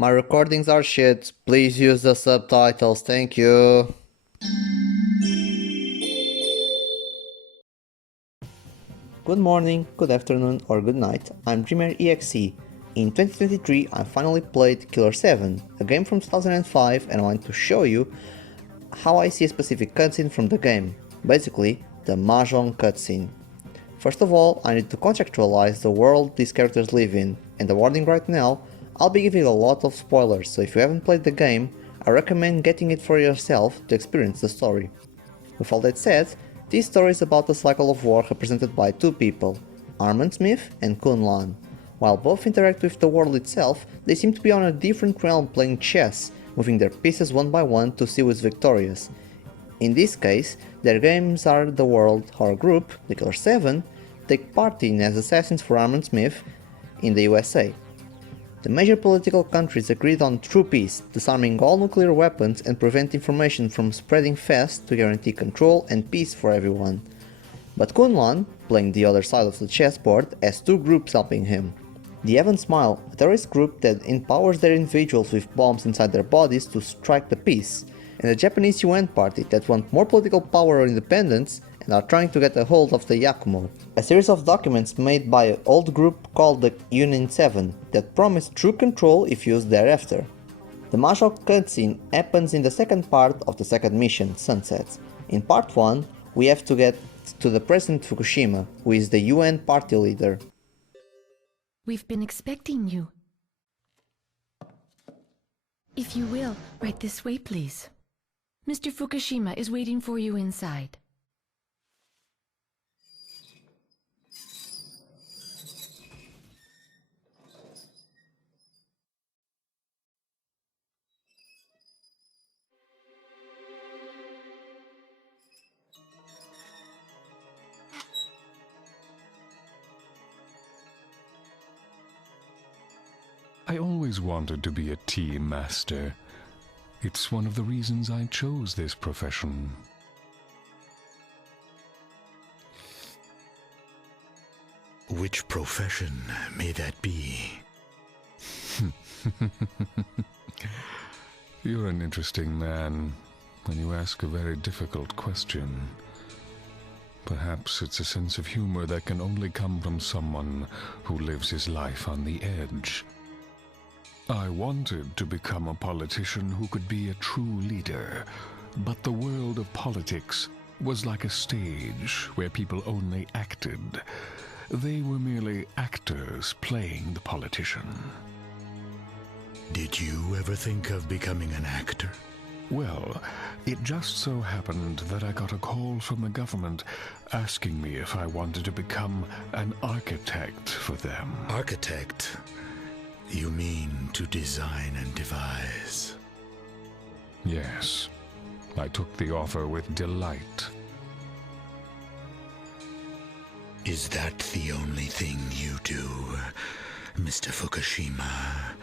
My recordings are shit, please use the subtitles, thank you. Good morning, good afternoon or good night, I'm DreamerEXE. In 2023 I finally played killer7, a game from 2005, and I want to show you how I see a specific cutscene from the game, basically the Mahjong Cutscene. First of all, I need to contextualize the world these characters live in, and the warning right now, I'll be giving a lot of spoilers, so if you haven't played the game, I recommend getting it for yourself to experience the story. With all that said, this story is about the cycle of war represented by two people, Armand Smith and Kun Lan. While both interact with the world itself, they seem to be on a different realm playing chess, moving their pieces one by one to see who is victorious. In this case, their games are the world horror group, the killer7, take part in as assassins for Armand Smith in the USA. The major political countries agreed on true peace, disarming all nuclear weapons and prevent information from spreading fast to guarantee control and peace for everyone. But Kun Lan, playing the other side of the chessboard, has two groups helping him. The Heaven Smile, a terrorist group that empowers their individuals with bombs inside their bodies to strike the peace, and the Japanese UN party that want more political power or independence and are trying to get a hold of the Yakumo, a series of documents made by an old group called the Union 7 that promise true control if used thereafter. The Mahjong cutscene happens in the second part of the second mission, Sunsets. In part 1, we have to get to the President Fukushima, who is the UN party leader. We've been expecting you. If you will, right this way, please. Mr. Fukushima is waiting for you inside. I always wanted to be a tea master. It's one of the reasons I chose this profession. Which profession may that be? You're an interesting man, and you ask a very difficult question. Perhaps it's a sense of humor that can only come from someone who lives his life on the edge. I wanted to become a politician who could be a true leader, but the world of politics was like a stage where people only acted. They were merely actors playing the politician. Did you ever think of becoming an actor? Well, it just so happened that I got a call from the government asking me if I wanted to become an architect for them. Architect? You mean to design and devise? Yes, I took the offer with delight. Is that the only thing you do, Mr. Fukushima,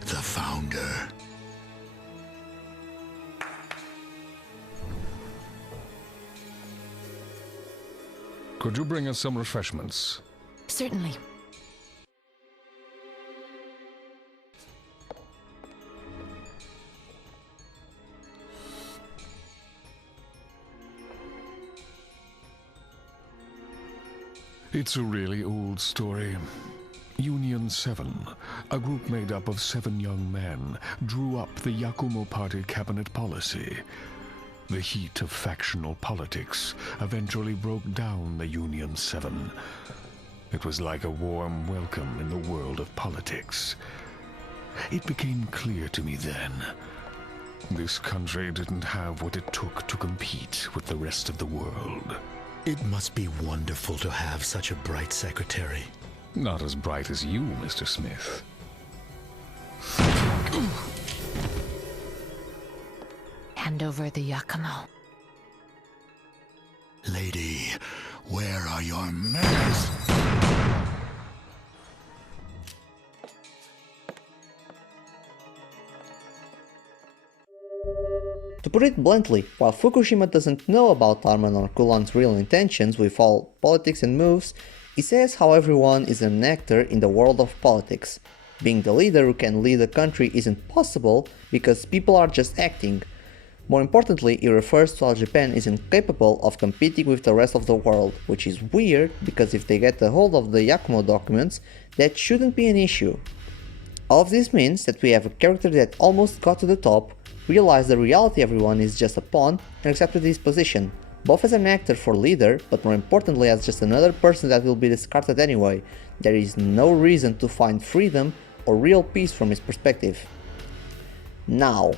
the founder? Could you bring us some refreshments? Certainly. It's a really old story. Union 7, a group made up of 7 young men, drew up the Yakumo Party cabinet policy. The heat of factional politics eventually broke down the Union 7. It was like a warm welcome in the world of politics. It became clear to me then. This country didn't have what it took to compete with the rest of the world. It must be wonderful to have such a bright secretary. Not as bright as you, Mr. Smith. Hand over the Yakumo. Lady, where are your manners? To put it bluntly, while Fukushima doesn't know about Arman or Kulan's real intentions with all politics and moves, he says how everyone is an actor in the world of politics. Being the leader who can lead a country isn't possible because people are just acting. More importantly, it refers to how Japan isn't capable of competing with the rest of the world, which is weird because if they get a hold of the Yakumo documents, that shouldn't be an issue. All of this means that we have a character that almost got to the top, realized the reality everyone is just a pawn, and accepted his position, both as an actor for leader, but more importantly as just another person that will be discarded anyway. There is no reason to find freedom or real peace from his perspective. Now,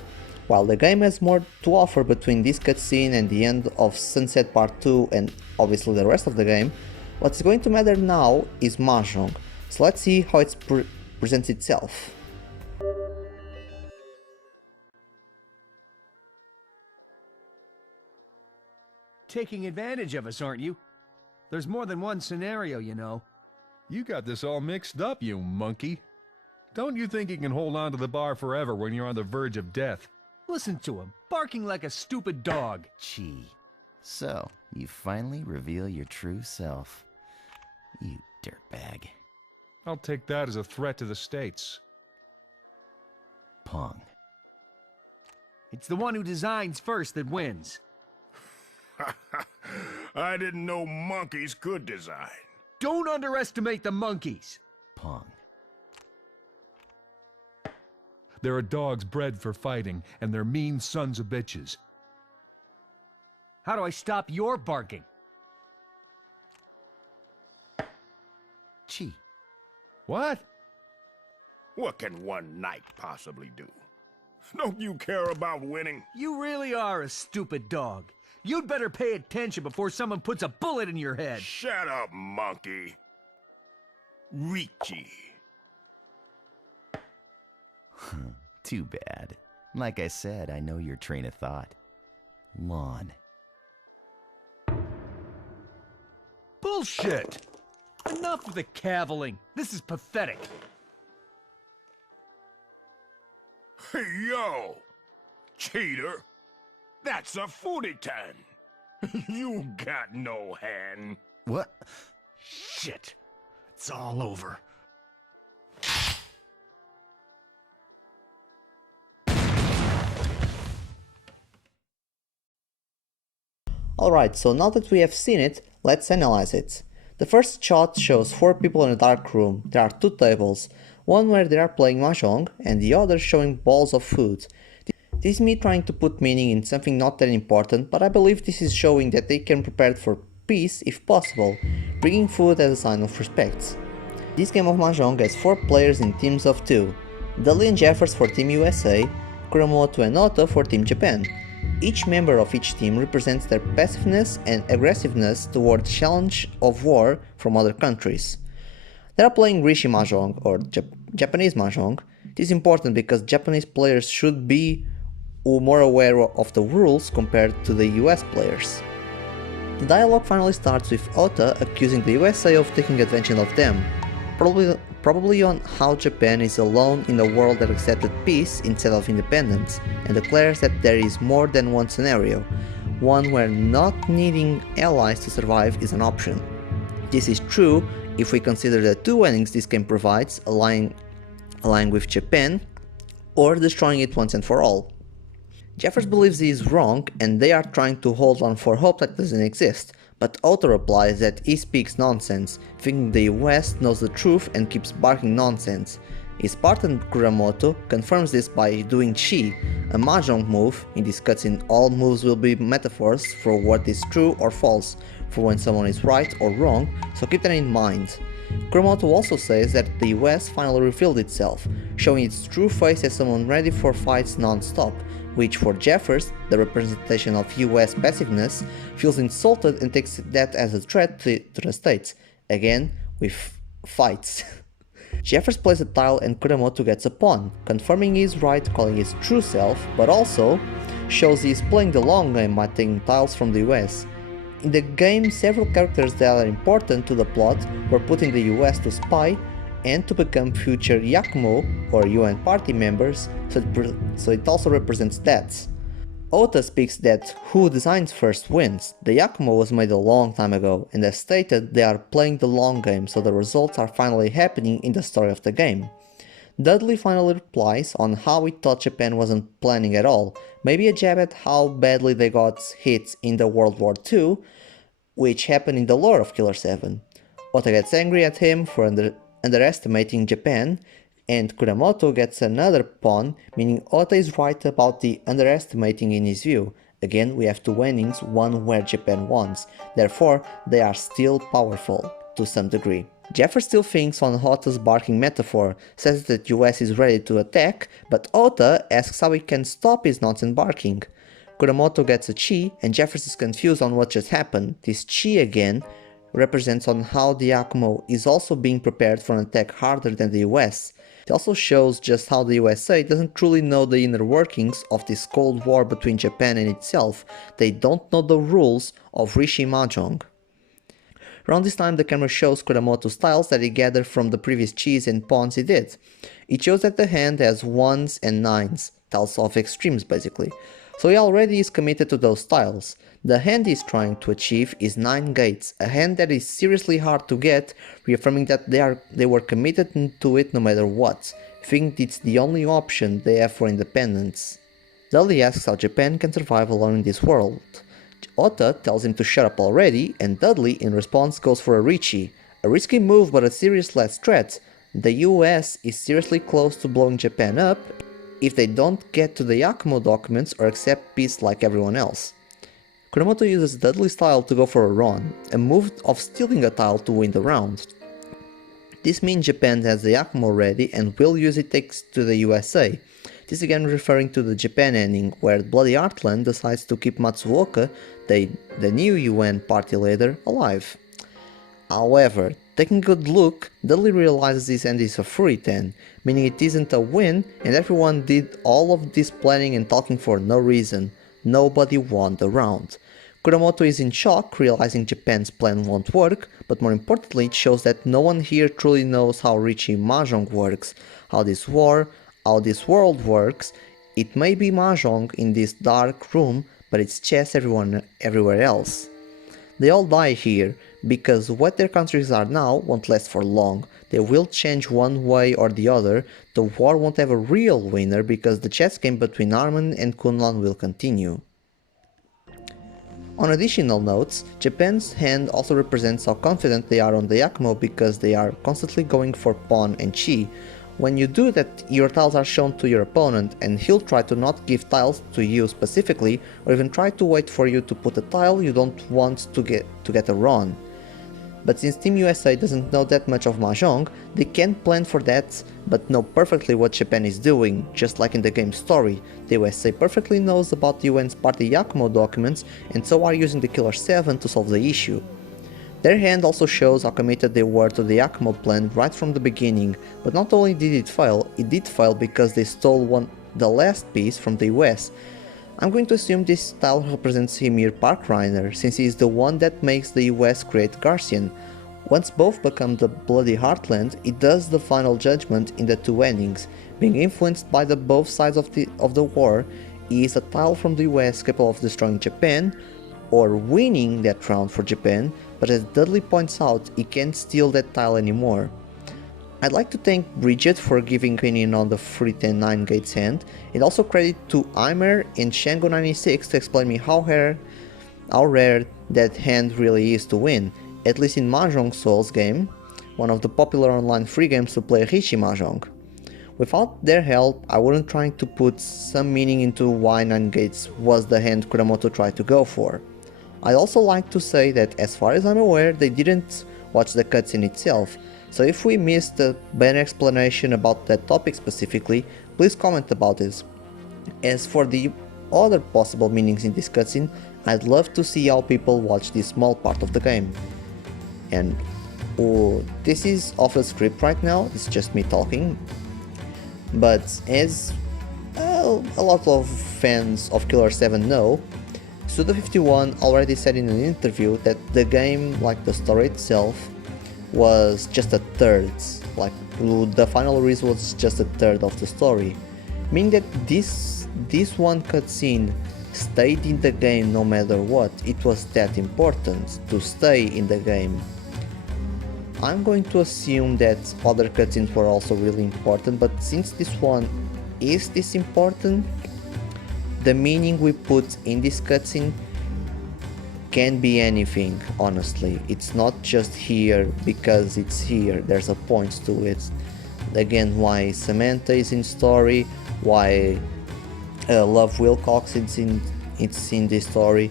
while the game has more to offer between this cutscene and the end of Sunset Part 2 and obviously the rest of the game, what's going to matter now is Mahjong, so let's see how it presents itself. Taking advantage of us, aren't you? There's more than one scenario, you know. You got this all mixed up, you monkey. Don't you think you can hold on to the bar forever when you're on the verge of death? Listen to him, barking like a stupid dog. Gee. So, you finally reveal your true self. You dirtbag. I'll take that as a threat to the States. Pong. It's the one who designs first that wins. I didn't know monkeys could design. Don't underestimate the monkeys. Pong. There are dogs bred for fighting, and they're mean sons of bitches. How do I stop your barking? Chi. What? What can one knight possibly do? Don't you care about winning? You really are a stupid dog. You'd better pay attention before someone puts a bullet in your head. Shut up, monkey. Ricci. Too bad. Like I said, I know your train of thought. Lawn. Bullshit! Enough of the cavilling. This is pathetic. Hey, yo! Cheater! That's a Furiten! You got no hand. What? Shit. It's all over. Alright, so now that we have seen it, let's analyze it. The first shot shows 4 people in a dark room. There are 2 tables, one where they are playing Mahjong and the other showing balls of food. This is me trying to put meaning in something not that important, but I believe this is showing that they can prepare for peace if possible, bringing food as a sign of respect. This game of Mahjong has 4 players in teams of 2, Dudley and Jeffers for Team USA, Kuramoto and Ota for Team Japan. Each member of each team represents their passiveness and aggressiveness towards challenge of war from other countries. They are playing Rishi Mahjong or Japanese Mahjong. This is important because Japanese players should be more aware of the rules compared to the US players. The dialogue finally starts with Ota accusing the USA of taking advantage of them, probably on how Japan is alone in a world that accepted peace instead of independence, and declares that there is more than one scenario, one where not needing allies to survive is an option. This is true if we consider the 2 endings this game provides, allying with Japan or destroying it once and for all. Jeffers believes he is wrong and they are trying to hold on for hope that doesn't exist, but Ota replies that he speaks nonsense, thinking the US knows the truth and keeps barking nonsense. His partner Kuramoto confirms this by doing Chi, a Mahjong move. In this cutscene all moves will be metaphors for what is true or false, for when someone is right or wrong, so keep that in mind. Kuramoto also says that the US finally revealed itself, showing its true face as someone ready for fights non-stop, which for Jeffers, the representation of US passiveness, feels insulted and takes that as a threat to the States, again with fights. Jeffers plays a tile and Kuramoto gets a pawn, confirming he is right, calling his true self, but also shows he is playing the long game by taking tiles from the US. In the game, several characters that are important to the plot were put in the US to spy and to become future Yakumo or UN party members, so it also represents that. Ota speaks that who designs first wins. The Yakumo was made a long time ago, and as stated, they are playing the long game, so the results are finally happening in the story of the game. Dudley finally replies on how he thought Japan wasn't planning at all, maybe a jab at how badly they got hit in the World War II, which happened in the lore of Killer 7. Ota gets angry at him for underestimating Japan, and Kuramoto gets another pawn, meaning Ota is right about the underestimating in his view. Again, we have two endings, one where Japan wants, therefore they are still powerful, to some degree. Jeffers still thinks on Ota's barking metaphor, says that US is ready to attack, but Ota asks how he can stop his nonsense barking. Kuramoto gets a chi, and Jeffers is confused on what just happened. This chi again represents on how the Yakumo is also being prepared for an attack harder than the US. It also shows just how the USA doesn't truly know the inner workings of this Cold War between Japan and itself. They don't know the rules of Rishi Mahjong. Around this time the camera shows Kuramoto's tiles that he gathered from the previous chis and pawns he did. It shows that the hand has 1s and 9s, tiles of extremes basically. So he already is committed to those tiles. The hand he's trying to achieve is 9 gates, a hand that is seriously hard to get, reaffirming that they were committed to it no matter what, thinking it's the only option they have for independence. Dudley asks how Japan can survive alone in this world. Ota tells him to shut up already, and Dudley in response goes for a Richie. A risky move but a serious last threat. The US is seriously close to blowing Japan up if they don't get to the Yakumo documents or accept peace like everyone else. Kuramoto uses Dudley's tile to go for a run, a move of stealing a tile to win the round. This means Japan has the Yakumo ready and will use it takes to the USA. This again referring to the Japan ending, where Bloody Heartland decides to keep Matsuoka, the new UN party leader, alive. However, taking a good look, Dudley realizes this end is a Furiten, meaning it isn't a win and everyone did all of this planning and talking for no reason. Nobody won the round. Kuramoto is in shock, realizing Japan's plan won't work, but more importantly it shows that no one here truly knows how Rishi Mahjong works, how this world works. It may be Mahjong in this dark room, but it's chess everywhere else. They all die here, because what their countries are now won't last for long. They will change one way or the other. The war won't have a real winner because the chess game between Armen and Kunlun will continue. On additional notes, Japan's hand also represents how confident they are on the Yakumo because they are constantly going for pawn and chi. When you do that, your tiles are shown to your opponent and he'll try to not give tiles to you specifically, or even try to wait for you to put a tile you don't want to get a run. But since Team USA doesn't know that much of Mahjong, they can't plan for that but know perfectly what Japan is doing, just like in the game's story. The USA perfectly knows about the UN's party Yakumo documents and so are using the Killer 7 to solve the issue. Their hand also shows how committed they were to the Yakumo plan right from the beginning, but not only did it did fail because they stole the last piece from the US. I'm going to assume this tile represents Ymir Parkreiner, since he is the one that makes the US create Garcian. Once both become the Bloody Heartland, it does the final judgment in the two endings. Being influenced by both sides of the war, he is a tile from the US capable of destroying Japan, or winning that round for Japan, but as Dudley points out, he can't steal that tile anymore. I'd like to thank Bridget for giving opinion on the Furiten and Nine Gates hand, and also credit to Aimer and Shango96 to explain me how rare that hand really is to win, at least in Mahjong Souls game, one of the popular online free games to play Rishi Mahjong. Without their help, I wouldn't try to put some meaning into why 9 Gates was the hand Kuramoto tried to go for. I'd also like to say that as far as I'm aware, they didn't watch the cutscene itself, so if we missed a better explanation about that topic specifically, please comment about this. As for the other possible meanings in this cutscene, I'd love to see how people watch this small part of the game. And this is off the script right now, it's just me talking, but as a lot of fans of Killer 7 know, Suda51 already said in an interview that the game, like the story itself, was just a third, like the final release was just a third of the story, meaning that this one cutscene stayed in the game no matter what. It was that important to stay in the game. I'm going to assume that other cutscenes were also really important, but since this one is this important, the meaning we put in this cutscene can be anything, honestly. It's not just here because it's here, there's a point to it. Again, why Samantha is in story, why Love Wilcox is in this story.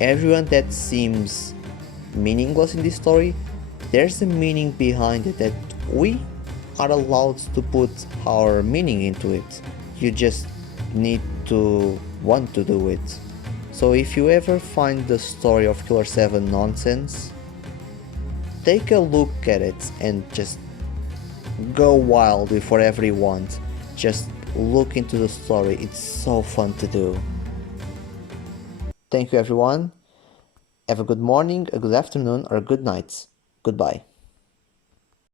Everyone that seems meaningless in this story, there's a meaning behind it that we are allowed to put our meaning into it. You just need to want to do it. So if you ever find the story of killer7 nonsense, take a look at it and just go wild with whatever you want. Just look into the story, it's so fun to do. Thank you everyone. Have a good morning, a good afternoon, or a good night. Goodbye.